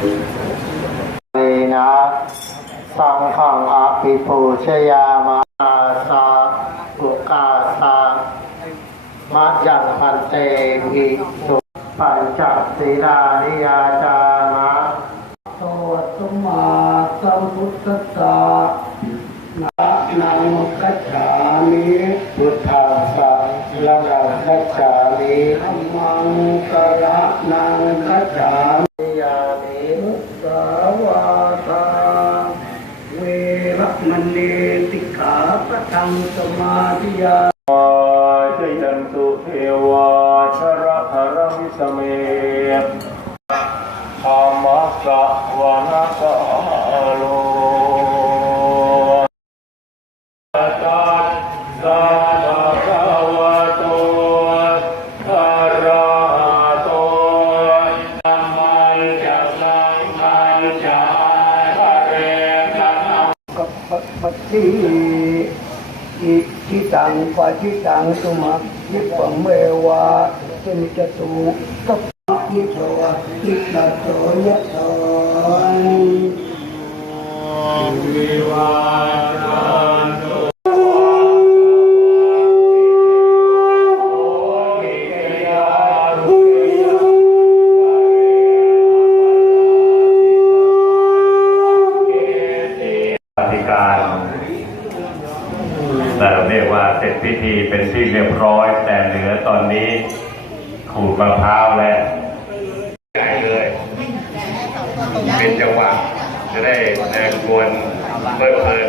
นะสังขังอภิปูชยามาสากุกาสะมัจยังพันเตหิสุปัญจศีลานิยาจามะโตตุมาสัมพุทธสานะนามกัจฉามิพุทธังสังลังกัจฉามิธรรมังกระนางกัจฉามิ วรมณีติขาปะทังสมาธิยาจยันตุเทวาชระหรวิสเมธรรมะสะวะนะกาโลจารย์สาภะคะวะโตอะระหะโตสัมมาสัมพุทธ ปะปะติอิทิตังปะทิตังสุมะยิปเมวะเจนิจตุกัปปิโตอิตาโตยะโตารเราเรียกว่าเสร็จพิธีเป็นที่เรียบร้อย แต่เหลือตอนนี้ขูดมะพร้าวแล้วใหญ่เลย เป็นจังหวะจะได้แรงกวนเพลิดเพลิน